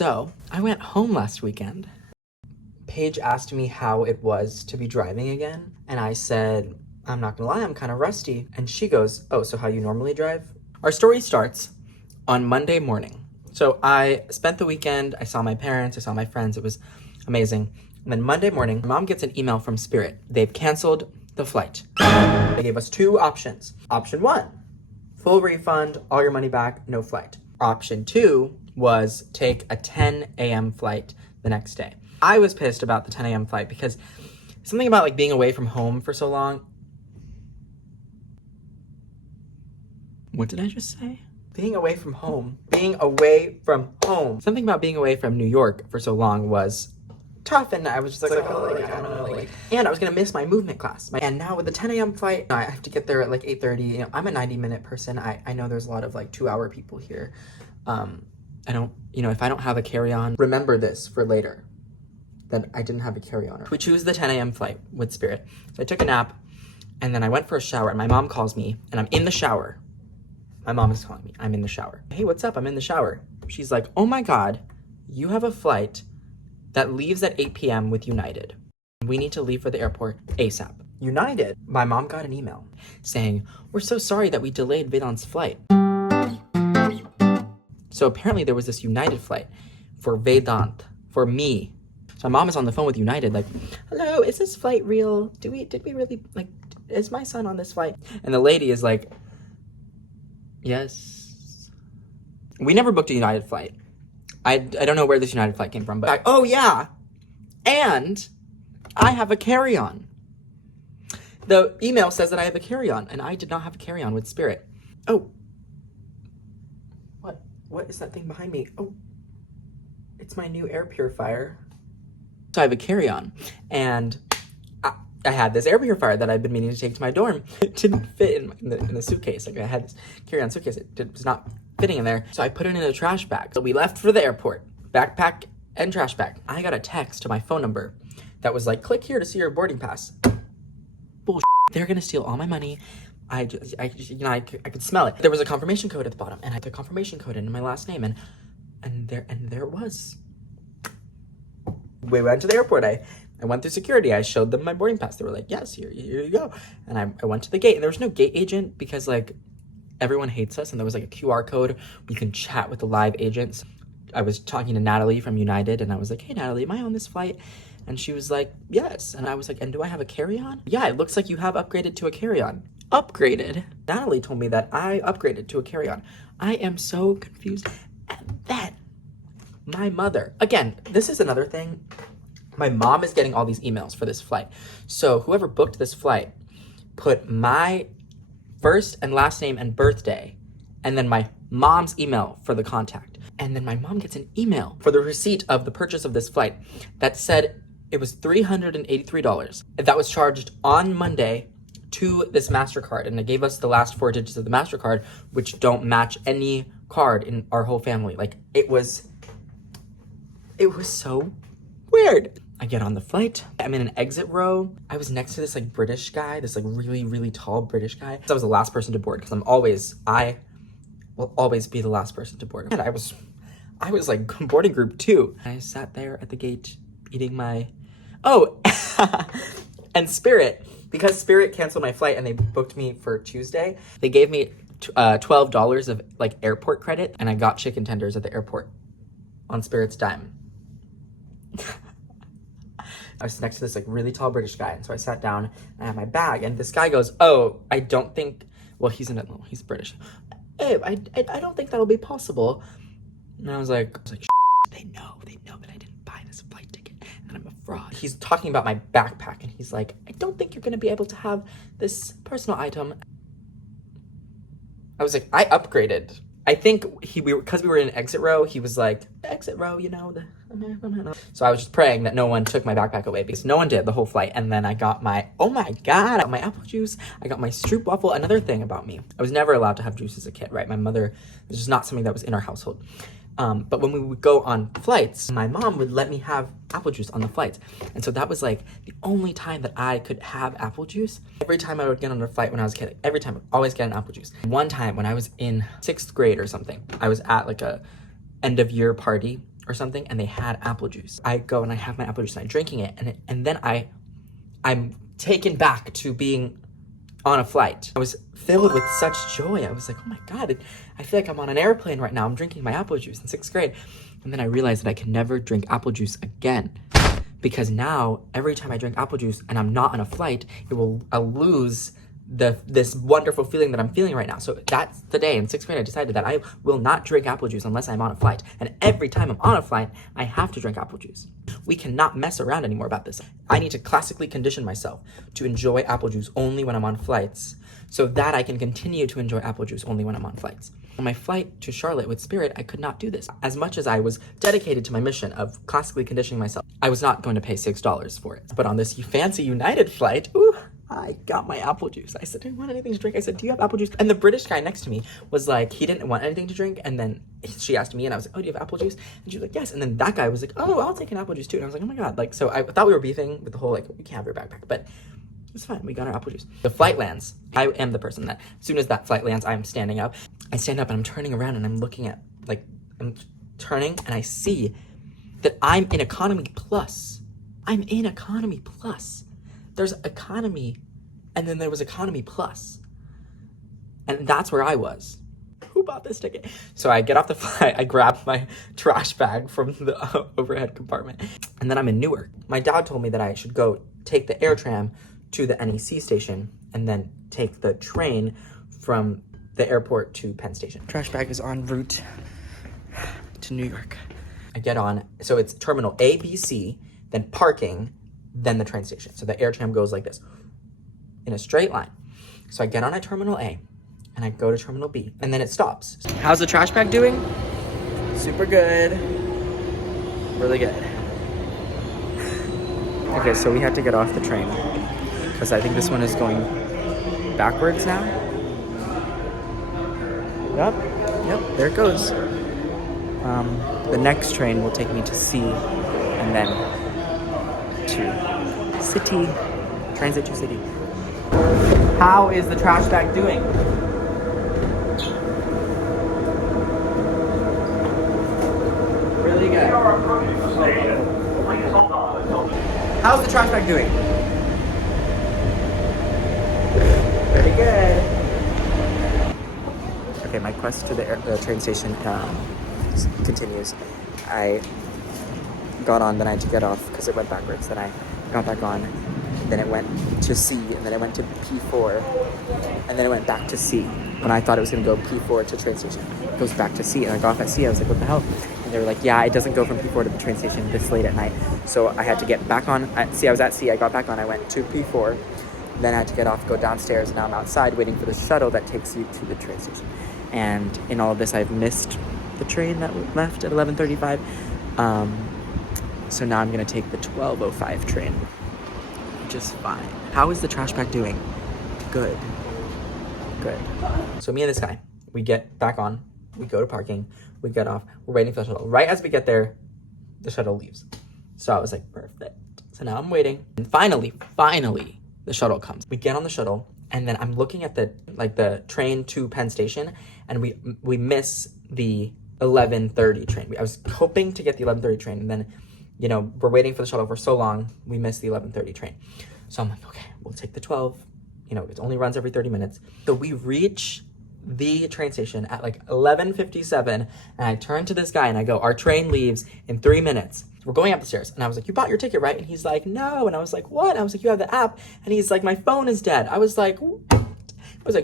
So I went home last weekend. Paige asked me how it was to be driving again. And I said, I'm not gonna lie, I'm kind of rusty. And she goes, oh, so how you normally drive? Our story starts on Monday morning. So I spent the weekend, I saw my parents, I saw my friends, it was amazing. And then Monday morning, Mom gets an email from Spirit. They've canceled the flight. They gave us two options. Option one, full refund, all your money back, no flight. Option two was take a 10 a.m. flight the next day. I was pissed about the 10 a.m. flight because something about like being away from home for so long. What did I just say? Being away from home. Something about being away from New York for so long was tough, and I was just like, I don't know, and I was gonna miss my movement class. And now with the 10 a.m. flight, I have to get there at like 8:30. You know, I'm a 90-minute person. I know there's a lot of like 2-hour people here. I don't, if I don't have a carry-on, remember this for later, that I didn't have a carry-on. We choose the 10 a.m. flight with Spirit. So I took a nap, and then I went for a shower, and my mom calls me, and I'm in the shower. My mom is calling me. I'm in the shower. Hey, what's up? I'm in the shower. She's like, oh my God, you have a flight that leaves at 8 p.m. with United. We need to leave for the airport ASAP. United? My mom got an email saying, we're so sorry that we delayed Vedant's flight. So apparently there was this United flight for Vedant, for me. So my mom is on the phone with United like, hello, is this flight real? Did we really, like, is my son on this flight? And the lady is like, yes. We never booked a United flight. I don't know where this United flight came from, but oh yeah, and I have a carry-on. The email says that I have a carry-on, and I did not have a carry-on with Spirit. Oh, what is that thing behind me? Oh, it's my new air purifier. So I have a carry-on, and I had this air purifier that I've been meaning to take to my dorm. It didn't fit in the suitcase. Like I had this carry-on suitcase. It was not fitting in there. So I put it in a trash bag. So we left for the airport, backpack and trash bag. I got a text to my phone number that was like, click here to see your boarding pass. Bullshit. They're gonna steal all my money. I could smell it. There was a confirmation code at the bottom, and I put the confirmation code in my last name, and there it was. We went to the airport. I went through security. I showed them my boarding pass. They were like, yes, here you go. And I went to the gate, and there was no gate agent because like everyone hates us, and there was like a QR code where you can chat with the live agents. I was talking to Natalie from United, and I was like, hey Natalie, am I on this flight? And she was like, yes. And I was like, and do I have a carry-on? Yeah, it looks like you have upgraded to a carry-on. Upgraded? Natalie told me that I upgraded to a carry-on. I am so confused. And then my mother, again, this is another thing. My mom is getting all these emails for this flight. So whoever booked this flight put my first and last name and birthday, and then my mom's email for the contact. And then my mom gets an email for the receipt of the purchase of this flight that said it was $383. That was charged on Monday to this MasterCard. And it gave us the last 4 digits of the MasterCard, which don't match any card in our whole family. Like it was so weird. I get on the flight. I'm in an exit row. I was next to this like British guy, this like really, really tall British guy. So I was the last person to board because I will always be the last person to board. And I was like boarding group 2. I sat there at the gate eating my, and Spirit, because Spirit canceled my flight and they booked me for Tuesday, they gave me $12 of like airport credit, and I got chicken tenders at the airport on Spirit's dime. I was next to this like really tall British guy, and so I sat down and I had my bag, and this guy goes, oh, I don't think, well, he's British. Hey, I don't think that'll be possible. And I was like, they know that I didn't buy this flight ticket and I'm a fraud. He's talking about my backpack, and he's like, I don't think you're gonna be able to have this personal item. I was like, I upgraded. I think because we were in an exit row, he was like, exit row, So I was just praying that no one took my backpack away, because no one did the whole flight. And then I got my, oh my God, I got my apple juice. I got my stroopwafel. Another thing about me, I was never allowed to have juice as a kid, right? My mother, this is not something that was in our household. But when we would go on flights, my mom would let me have apple juice on the flights. And so that was like the only time that I could have apple juice. Every time I would get on a flight when I was a kid, every time I would always get an apple juice. One time when I was in 6th grade or something, I was at like a end of year party or something, and they had apple juice. I go and I have my apple juice and I'm drinking it, and then I'm taken back to being on a flight. I was filled with such joy. I was like, oh my God, I feel like I'm on an airplane right now. I'm drinking my apple juice in 6th grade. And then I realized that I can never drink apple juice again, because now every time I drink apple juice and I'm not on a flight, I'll lose this wonderful feeling that I'm feeling right now. So that's the day in 6th grade I decided that I will not drink apple juice unless I'm on a flight. And every time I'm on a flight, I have to drink apple juice. We cannot mess around anymore about this. I need to classically condition myself to enjoy apple juice only when I'm on flights, so that I can continue to enjoy apple juice only when I'm on flights. On my flight to Charlotte with Spirit, I could not do this. As much as I was dedicated to my mission of classically conditioning myself, I was not going to pay $6 for it. But on this fancy United flight, ooh, I got my apple juice. I said, do you want anything to drink? I said, do you have apple juice? And the British guy next to me was like, he didn't want anything to drink. And then she asked me and I was like, oh, do you have apple juice? And she was like, yes. And then that guy was like, oh, I'll take an apple juice too. And I was like, oh my God. Like, so I thought we were beefing with the whole, like, you can't have your backpack, but it's fine. We got our apple juice. The flight lands. I am the person that, as soon as that flight lands, I'm standing up. I stand up and I'm turning around and I'm looking at, like, I'm turning and I see that I'm in economy plus. I'm in economy plus. There's economy, and then there was economy plus. And that's where I was. Who bought this ticket? So I get off the flight, I grab my trash bag from the overhead compartment, and then I'm in Newark. My dad told me that I should go take the air tram to the NEC station and then take the train from the airport to Penn Station. Trash bag is en route to New York. I get on, so it's terminal A, B, C, then parking, then the train station. So the air tram goes like this, in a straight line. So I get on at terminal A, and I go to terminal B, and then it stops. How's the trash bag doing? Super good. Really good. Okay, so we have to get off the train, because I think this one is going backwards now. Yep, there it goes. The next train will take me to C, and then to City, Transit to City. How is the trash bag doing? Really good. How's the trash bag doing? Pretty good. Okay, my quest to the train station continues. I got on, then I had to get off because it went backwards. Then I got back on, then it went to C, and then it went to P4, and then it went back to C. When I thought it was going to go P4 to train station, it goes back to C, and I got off at C. I was like, what the hell? And they were like, yeah, it doesn't go from P4 to the train station this late at night. So I had to get back on at C. I was at C, I got back on, I went to P4, then I had to get off, go downstairs, and now I'm outside waiting for the shuttle that takes you to the train station. And in all of this, I've missed the train that left at 11:35. So now I'm going to take the 12:05 train, which is fine. How is the trash bag doing? Good. So me and this guy, we get back on, we go to parking, we get off, we're waiting for the shuttle. Right as we get there, the shuttle leaves. So I was like, perfect. So now I'm waiting, and finally, the shuttle comes. We get on the shuttle, and then I'm looking at the train to Penn Station, and we miss the 11:30 train. I was hoping to get the 11:30 train, and then, we're waiting for the shuttle for so long, we missed the 11:30 train. So I'm like, okay, we'll take the 12. It only runs every 30 minutes. So we reach the train station at like 11:57, and I turn to this guy and I go, our train leaves in 3 minutes. We're going up the stairs, and I was like, you bought your ticket, right? And he's like, no. And I was like, what? And I was like, you have the app. And he's like, my phone is dead. I was like,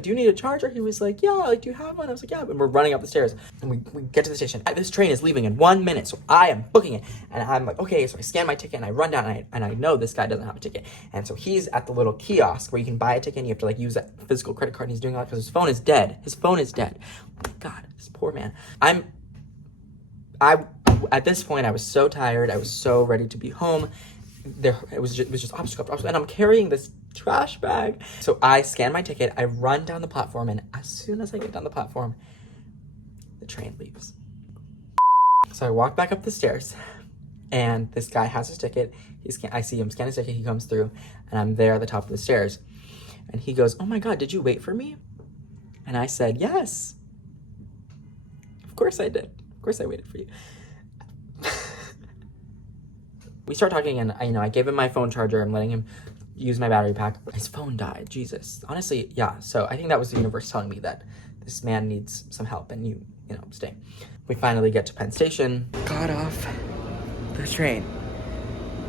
do you need a charger? He was like, yeah, do you have one? I was like, yeah. And we're running up the stairs, and we get to the station. This train is leaving in 1 minute, so I am booking it. And I'm like, okay. So I scan my ticket, and I run down, and I know this guy doesn't have a ticket. And so he's at the little kiosk where you can buy a ticket, and you have to use that physical credit card, and he's doing all that because his phone is dead. Oh my God, this poor man. At this point, I was so tired. I was so ready to be home. It was just obstacle after obstacle, and I'm carrying this trash bag. So I scan my ticket, I run down the platform, and as soon as I get down the platform, the train leaves. So I walk back up the stairs, and this guy has his ticket. I see him scan his ticket, he comes through, and I'm there at the top of the stairs. And he goes, oh my God, did you wait for me? And I said, yes. Of course I did. Of course I waited for you. We start talking and I gave him my phone charger. I'm letting him use my battery pack. His phone died. Jesus. Honestly, yeah. So I think that was the universe telling me that this man needs some help and you know, stay. We finally get to Penn Station. Got off the train.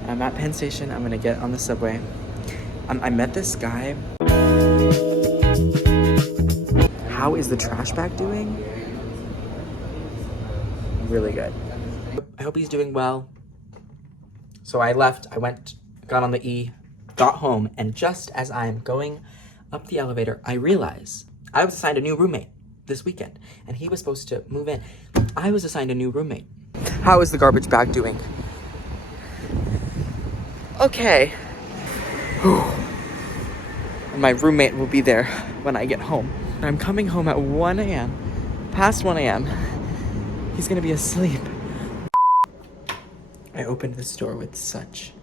I'm at Penn Station. I'm gonna get on the subway. I met this guy. How is the trash bag doing? Really good. I hope he's doing well. So I left, I went, got on the E, got home, and just as I'm going up the elevator, I realize I was assigned a new roommate this weekend, and he was supposed to move in. I was assigned a new roommate. How is the garbage bag doing? Okay. My roommate will be there when I get home. I'm coming home at 1 a.m. Past 1 a.m. He's gonna be asleep. I opened this door with such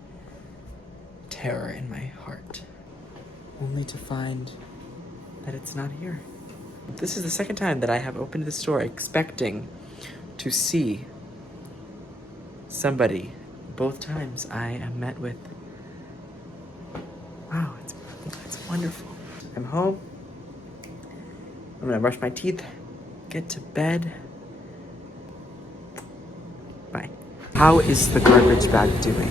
terror in my heart, only to find that it's not here. This is the second time that I have opened this door expecting to see somebody. Both times I am met with, wow, it's wonderful. I'm home. I'm gonna brush my teeth, get to bed. Bye. How is the garbage bag doing?